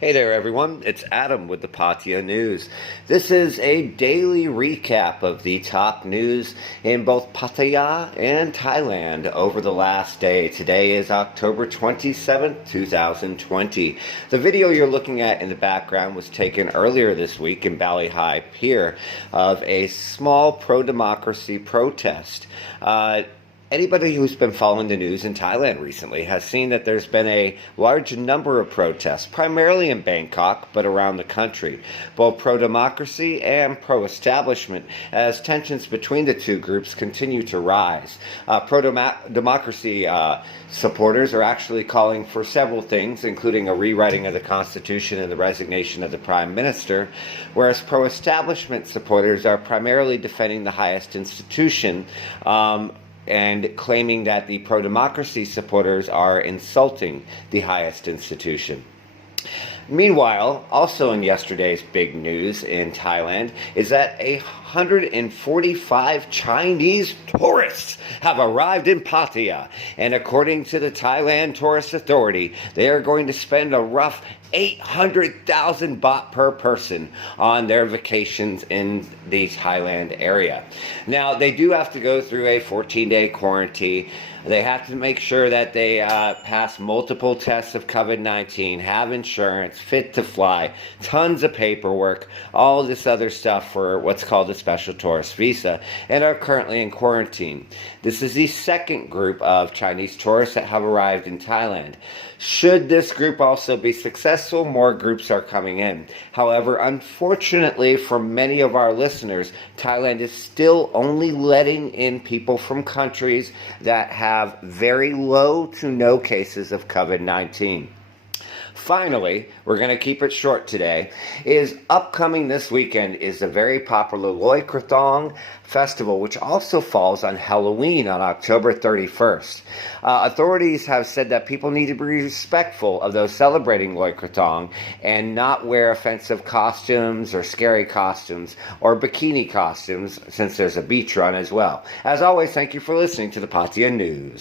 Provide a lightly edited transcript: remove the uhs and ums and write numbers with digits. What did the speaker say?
Hey there everyone, it's Adam with the Pattaya News. This is a daily recap of the top news in both Pattaya and Thailand over the last day. Today is October 27th, 2020. The video you're looking at in the background was taken earlier this week in Bali High Pier of a small pro-democracy protest. Anybody who's been following the news in Thailand recently has seen that there's been a large number of protests, primarily in Bangkok, but around the country, both pro-democracy and pro-establishment, as tensions between the two groups continue to rise. Pro-democracy supporters are actually calling for several things, including a rewriting of the Constitution and the resignation of the Prime Minister, whereas pro-establishment supporters are primarily defending the highest institution, and claiming that the pro-democracy supporters are insulting the highest institution. Meanwhile, also in yesterday's big news in Thailand is that 145 Chinese tourists have arrived in Pattaya, and according to the Thailand Tourist Authority, they are going to spend a rough 800,000 baht per person on their vacations in the Thailand area. Now, they do have to go through a 14-day quarantine. They have to make sure that they pass multiple tests of COVID-19, have insurance, fit to fly, tons of paperwork, all this other stuff for what's called a special tourist visa, and are currently in quarantine. This is the second group of Chinese tourists that have arrived in Thailand. Should this group also be successful, more groups are coming in. However, unfortunately for many of our listeners, Thailand is still only letting in people from countries that have very low to no cases of COVID-19. Finally, we're going to keep it short today, is upcoming this weekend is the very popular Loi Krathong festival, which also falls on Halloween on October 31st. Authorities have said that people need to be respectful of those celebrating Loi Krathong and not wear offensive costumes or scary costumes or bikini costumes, since there's a beach run as well. As always, thank you for listening to the Pattaya News.